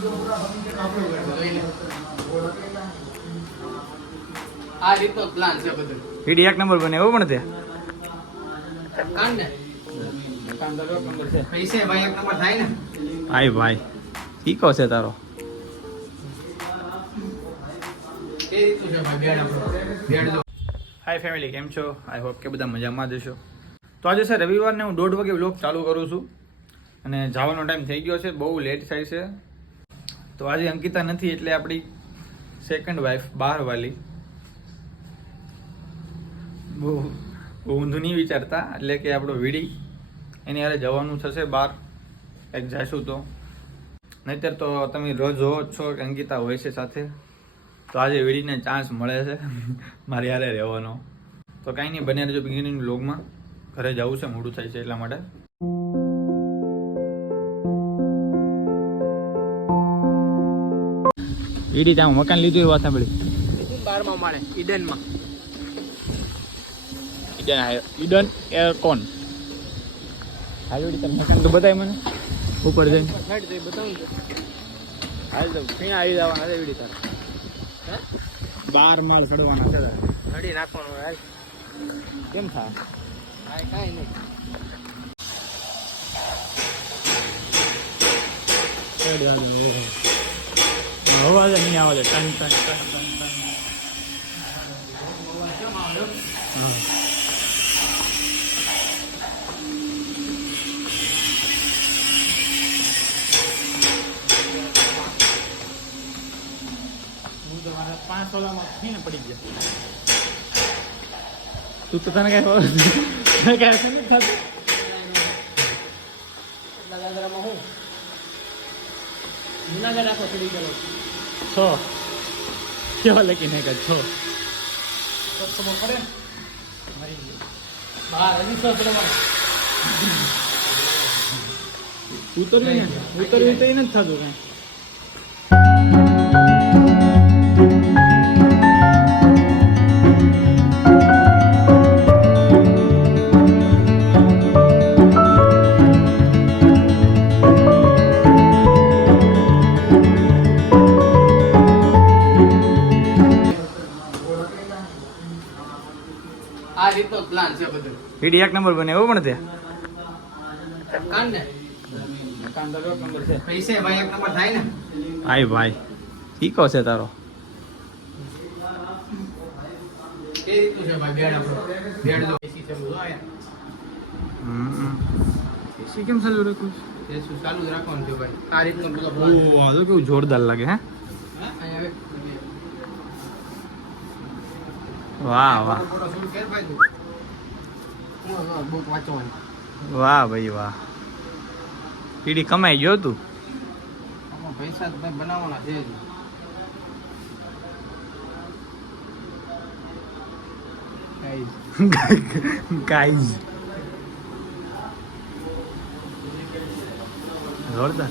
આ એક નંબર બને, એવું પણ તે કાન ભાઈ એક નંબર છે તારો. હાય ફેમિલી કેમ છો? આઈ હોપ કે બધા મજામાં જ તો આજે છે રવિવારને હું દોઢ વાગે વ્લોગ ચાલુ કરું છું. અને જવાનો ટાઈમ થઈ ગયો છે, બહુ લેટ થાય છે. તો આજે અંકિતા નથી એટલે આપણી સેકન્ડ વાઈફ બહાર વાલી. બહુ ઊંધું નહીં વિચારતા, એટલે કે આપણો વીડી એની હારે જવાનું થશે બહાર. એક જાશું તો. નહીતર તો તમે રોજ જોવો છો કે અંકિતા હોય છે સાથે. તો આજે વીડીને ચાન્સ મળે છે મારી હારે રહેવાનો. તો કાંઈ નહીં બને રહેજો બિગિનિંગ વ્લોગમાં ઘરે જવું છે, મોડું થાય છે એટલા માટે. વીડી ત્યાં મકાન લીધું એ વાત સાંભળી. બારમા માળે ઈડનમાં. ઈડન ઈડન એરકોન હાલ વીડી તને મકાન તો બતાય મને. ઉપર જઈને. બતાવું છે. હાલ તો ક્યાં આવી જવાના છે ઈડી તારે. બાર માળ ચડવાના છે ચડી નાખવાનું હાલ. કેમ થાય કાંઈ નહીં. અવાજ નહીં આવે છે. ટન ટન ટન ટન ટન. હા. હું તો પાંચ સોલામાં થઈને પડી ગયા. તું તો તને કઈ કઈ થતું એટલા હું. જુનાગઢ આખો ચડી ગયેલો છો કેવા લખી નાખ્યા છો ખબર પડે બહાર હજી સો કિલોમીટર ઉતરવી ને ઉતરવી તો એ નથી થતું કઈ છે બધું. એક નંબર બને એવું પણ તે કાન ને નંબર છે. પૈસે ભાઈ એક નંબર થાય ને? ભાઈ ભાઈ ઠીકો છે તારો. એ રીતનું છે ભાઈ બેડ આપણો. બેડ જો એસી છે બધું એસી કેમ ચાલુ રાખું એસી ચાલુ જ રાખવાનું છે ભાઈ. આ રીતનો બધો ઓ આ તો કેવું જોરદાર લાગે હે? વાહ વાહ ફોટો શૂટ કર ભાઈ તું હું હવે બુક વાંચવાની વાહ ભાઈ વાહ. પીડી કમાઈ ગયો તું? પૈસા ભાઈ બનાવવાના છે ગાઈઝ. જોરદાર.